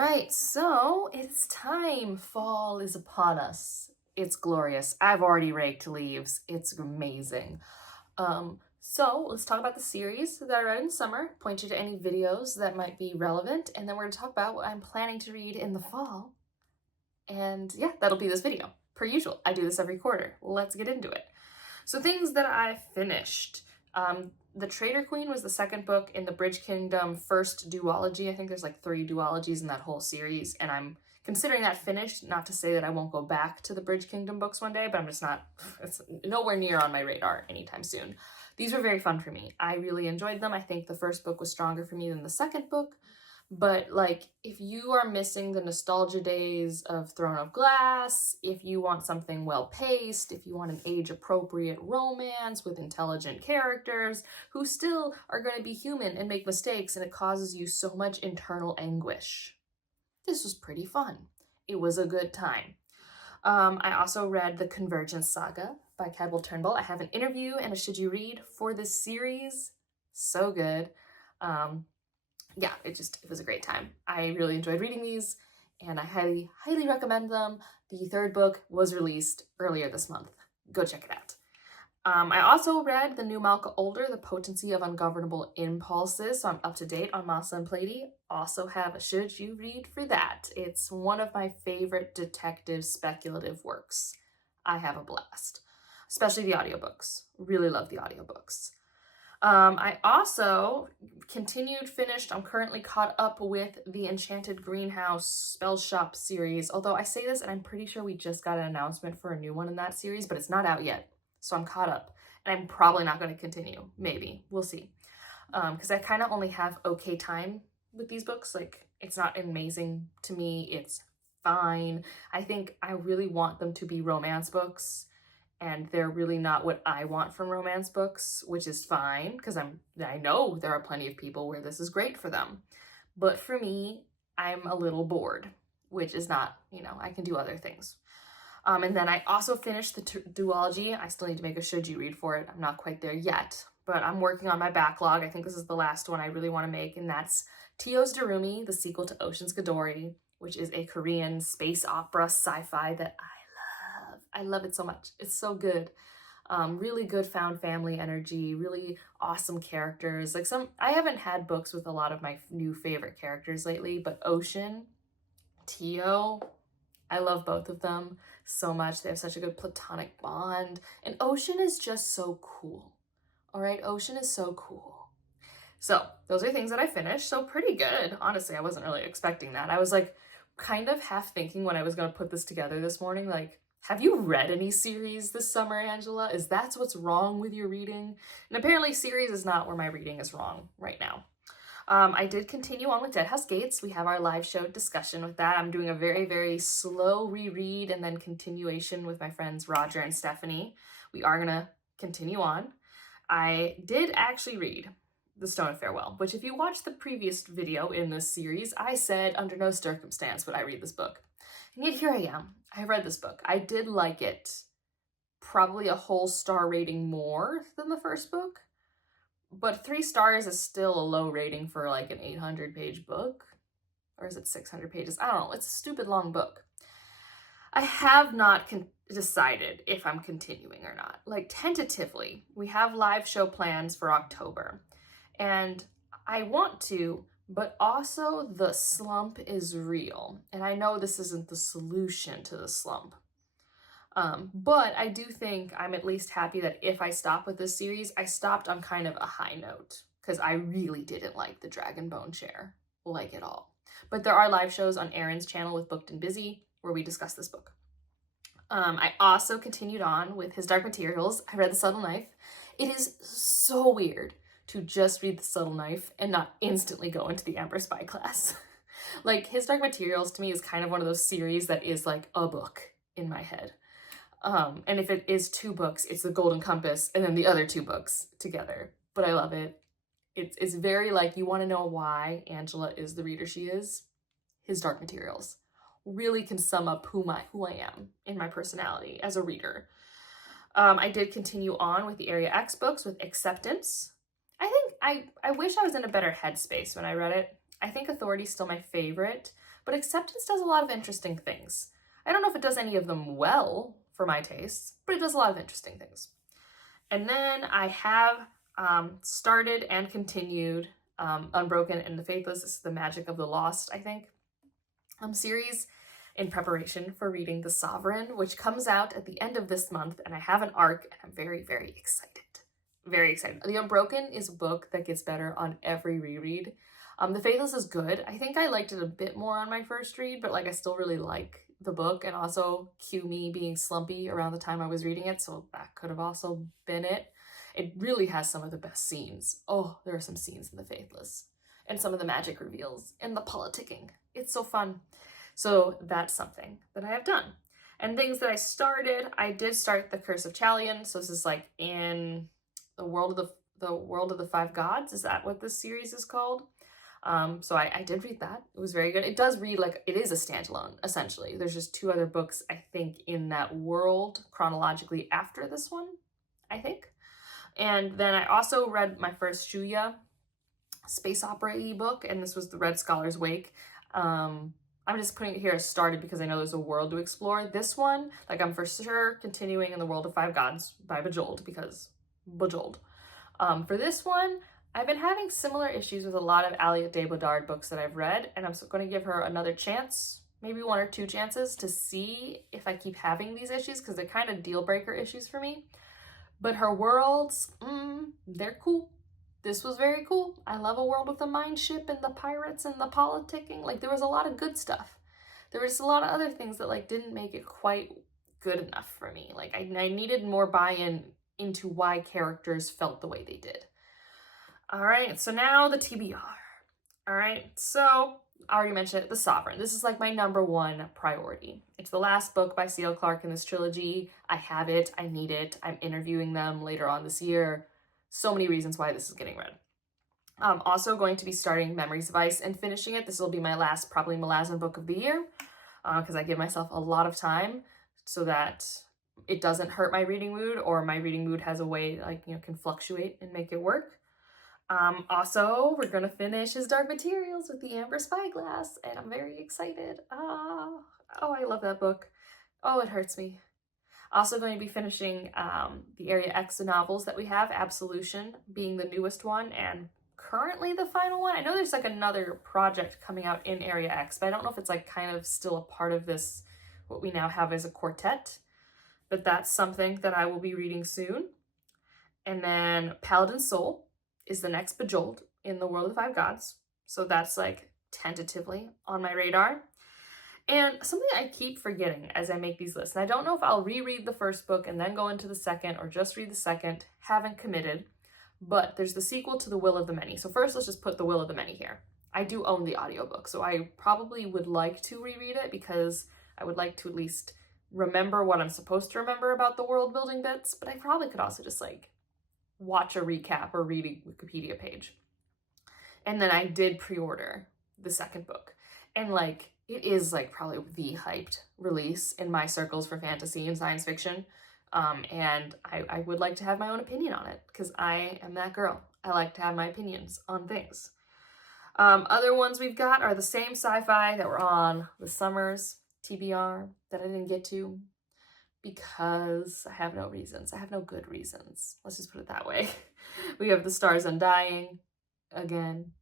right, so it's time. Fall is upon us. It's glorious. I've already raked leaves. It's amazing. So let's talk about the series that I read in summer, point you to any videos that might be relevant, and then we're going to talk about what I'm planning to read in the fall. And yeah, that'll be this video. Per usual, I do this every quarter. Let's get into it. So things that I finished. The Traitor Queen was the second book in the Bridge Kingdom first duology. I think there's like 3 duologies in that whole series, and I'm considering that finished. Not to say that I won't go back to the Bridge Kingdom books one day, but I'm just not, it's nowhere near on my radar anytime soon. These were very fun for me. I really enjoyed them. I think the first book was stronger for me than the second book. But like, if you are missing the nostalgia days of Throne of Glass, if you want something well-paced, if you want an age-appropriate romance with intelligent characters who still are going to be human and make mistakes, and it causes you so much internal anguish, this was pretty fun. It was a good time. I also read The Convergence Saga by Cadwell Turnbull. I have an interview and a should you read for this series. So good. Yeah, it was a great time. I really enjoyed reading these, and I highly, highly recommend them. The third book was released earlier this month. Go check it out. I also read the new Malka Older, The Potency of Ungovernable Impulses, so I'm up to date on Masa and Plady. Also have a should you read for that. It's one of my favorite detective speculative works. I have a blast, especially the audiobooks. Really love the audiobooks. I also finished, I'm currently caught up with the Enchanted Greenhouse Spell Shop series, although I say this and I'm pretty sure we just got an announcement for a new one in that series, but it's not out yet, so I'm caught up, and I'm probably not going to continue. Maybe. We'll see. Because I kind of only have okay time with these books. Like, it's not amazing to me. It's fine. I think I really want them to be romance books, and they're really not what I want from romance books, which is fine, because I know there are plenty of people where this is great for them. But for me, I'm a little bored, which is not, I can do other things. And then I also finished the duology. I still need to make a should you read for it. I'm not quite there yet, but I'm working on my backlog. I think this is the last one I really want to make, and that's Tio's Darumi, the sequel to Ocean's Gadori, which is a Korean space opera sci-fi that I love it so much. It's so good. Really good found family energy, really awesome characters. I haven't had books with a lot of my new favorite characters lately, but Ocean, Tio, I love both of them so much. They have such a good platonic bond. And Ocean is just so cool. All right, Ocean is so cool. So those are things that I finished. So pretty good. Honestly, I wasn't really expecting that. I was like kind of half thinking when I was going to put this together this morning, like, have you read any series this summer, Angela? Is that what's wrong with your reading? And apparently series is not where my reading is wrong right now. I did continue on with Dead House Gates. We have our live show discussion with that. I'm doing a very, very slow reread and then continuation with my friends Roger and Stephanie. We are going to continue on. I did actually read The Stone of Farewell, which if you watched the previous video in this series, I said under no circumstance would I read this book. And yet here I am. I read this book. I did like it. Probably a whole star rating more than the first book. But 3 stars is still a low rating for like an 800-page book. Or is it 600 pages? I don't know. It's a stupid long book. I have not decided if I'm continuing or not. Like, tentatively, we have live show plans for October. And I want to, but also the slump is real. And I know this isn't the solution to the slump. But I do think I'm at least happy that if I stop with this series, I stopped on kind of a high note, because I really didn't like the Dragon Bone Chair, like at all. But there are live shows on Aaron's channel with Booked and Busy where we discuss this book. I also continued on with his Dark Materials. I read The Subtle Knife. It is so weird to just read The Subtle Knife and not instantly go into the Amber Spy class. Like, his Dark Materials to me is kind of one of those series that is like a book in my head. And if it is 2 books, it's The Golden Compass and then the other 2 books together. But I love it. It's very like, you want to know why Angela is the reader she is? His Dark Materials really can sum up who I am in my personality as a reader. I did continue on with the Area X books with Acceptance. I think I wish I was in a better headspace when I read it. I think Authority is still my favorite, but Acceptance does a lot of interesting things. I don't know if it does any of them well for my tastes, but it does a lot of interesting things. And then I have started and continued Unbroken and the Faithless. This is the Magic of the Lost, I think, series in preparation for reading The Sovereign, which comes out at the end of this month, and I have an arc, and I'm very, very excited. Very excited. The Unbroken is a book that gets better on every reread. The Faithless is good. I think I liked it a bit more on my first read, but like I still really like the book, and also cue me being slumpy around the time I was reading it, so that could have also been it. It really has some of the best scenes. Oh, there are some scenes in The Faithless, and some of the magic reveals, and the politicking. It's so fun. So that's something that I have done. And things that I started, I did start The Curse of Chalion. So this is like in the world of the Five Gods. Is that what this series is called? So I did read that. It was very good. It does read like it is a standalone, essentially. There's just 2 other books, I think, in that world chronologically after this one, I think. And then I also read my first Shuya space opera book, and this was The Red Scholar's Wake. I'm just putting it here as started because I know there's a world to explore. This one, like I'm for sure continuing in the world of Five Gods by Bejeweled because Bejeweled. For this one, I've been having similar issues with a lot of Aliette de Bodard books that I've read, and I'm going to give her another chance, maybe 1 or 2 chances to see if I keep having these issues because they're kind of deal breaker issues for me. But her worlds, they're cool. This was very cool. I love a world with a mind ship and the pirates and the politicking. Like, there was a lot of good stuff. There was a lot of other things that like didn't make it quite good enough for me. Like I needed more buy-in into why characters felt the way they did. All right, so now the TBR. All right, so I already mentioned it, The Sovereign. This is like my #1 priority. It's the last book by C.L. Clarke in this trilogy. I have it, I need it. I'm interviewing them later on this year. So many reasons why this is getting read. I'm also going to be starting Memories of Ice and finishing it. This will be my last, probably Malazan book of the year, because I give myself a lot of time so that it doesn't hurt my reading mood, or my reading mood has a way, like, you know, can fluctuate and make it work. Also, we're going to finish his Dark Materials with the Amber Spyglass, and I'm very excited. Oh, I love that book. Oh, it hurts me. Also going to be finishing the Area X novels that we have, Absolution being the newest one and currently the final one. I know there's like another project coming out in Area X, but I don't know if it's like kind of still a part of this, what we now have as a quartet. But that's something that I will be reading soon. And then Paladin Soul is the next Bejeweled in the World of the Five Gods. So that's like tentatively on my radar. And something I keep forgetting as I make these lists, and I don't know if I'll reread the first book and then go into the second or just read the second, haven't committed, but there's the sequel to The Will of the Many. So first, let's just put The Will of the Many here. I do own the audiobook, so I probably would like to reread it because I would like to at least remember what I'm supposed to remember about the world building bits, but I probably could also just like watch a recap or read a Wikipedia page. And then I did pre-order the second book, and like, it is like probably the hyped release in my circles for fantasy and science fiction. And I would like to have my own opinion on it because I am that girl. I like to have my opinions on things. Other ones we've got are the same sci-fi that were on the summer's TBR that I didn't get to because I have no reasons. I have no good reasons. Let's just put it that way. We have The Stars Undying again.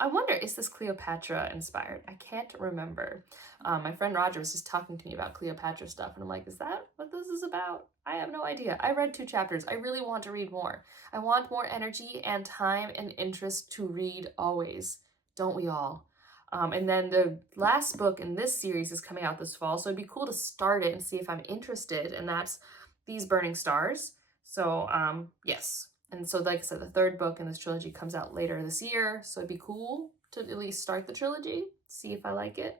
I wonder, is this Cleopatra inspired? I can't remember. My friend Roger was just talking to me about Cleopatra stuff, and I'm like, is that what this is about? I have no idea. I read 2 chapters. I really want to read more. I want more energy and time and interest to read always. Don't we all? And then the last book in this series is coming out this fall, so it'd be cool to start it and see if I'm interested, and that's These Burning Stars. So, yes. And so, like I said, the 3rd book in this trilogy comes out later this year, so it'd be cool to at least start the trilogy, see if I like it.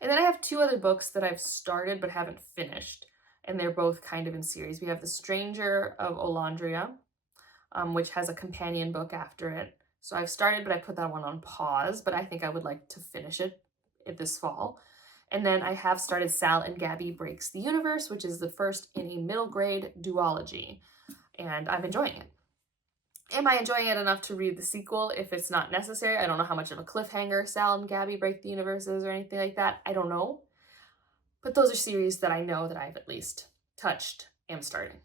And then I have 2 other books that I've started but haven't finished, and they're both kind of in series. We have The Stranger of Olandria, which has a companion book after it. So I've started, but I put that one on pause, but I think I would like to finish it this fall. And then I have started Sal and Gabby Breaks the Universe, which is the first in a middle grade duology. And I'm enjoying it. Am I enjoying it enough to read the sequel if it's not necessary? I don't know how much of a cliffhanger Sal and Gabby Break the Universe is or anything like that. I don't know. But those are series that I know that I've at least touched and starting.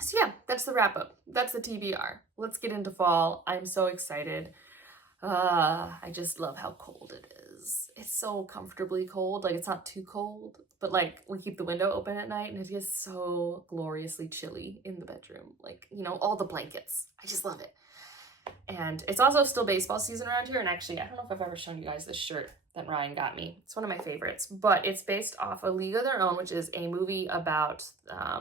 So yeah, that's the wrap up. That's the TBR. Let's get into fall. I'm so excited. I just love how cold it is. It's so comfortably cold. Like, it's not too cold, but like we keep the window open at night and it gets so gloriously chilly in the bedroom. Like, you know, all the blankets. I just love it. And it's also still baseball season around here. And actually, I don't know if I've ever shown you guys this shirt that Ryan got me. It's one of my favorites, but it's based off A League of Their Own, which is a movie about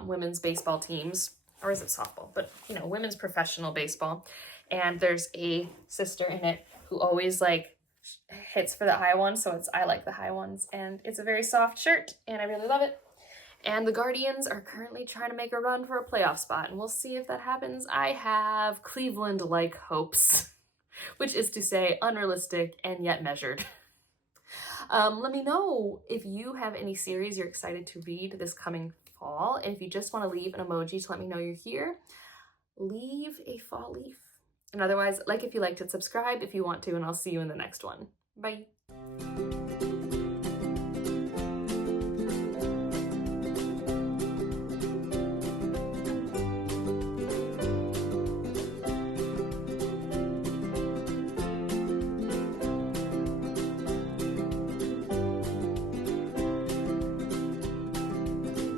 women's baseball teams, or is it softball? But, you know, women's professional baseball. And there's a sister in it who always like hits for the high ones. So it's I like the high ones. And it's a very soft shirt and I really love it. And the Guardians are currently trying to make a run for a playoff spot. And we'll see if that happens. I have Cleveland-like hopes, which is to say unrealistic and yet measured. Let me know if you have any series you're excited to read this coming fall. And if you just want to leave an emoji to let me know you're here, leave a fall leaf. And otherwise, like if you liked it, subscribe if you want to, and I'll see you in the next one. Bye.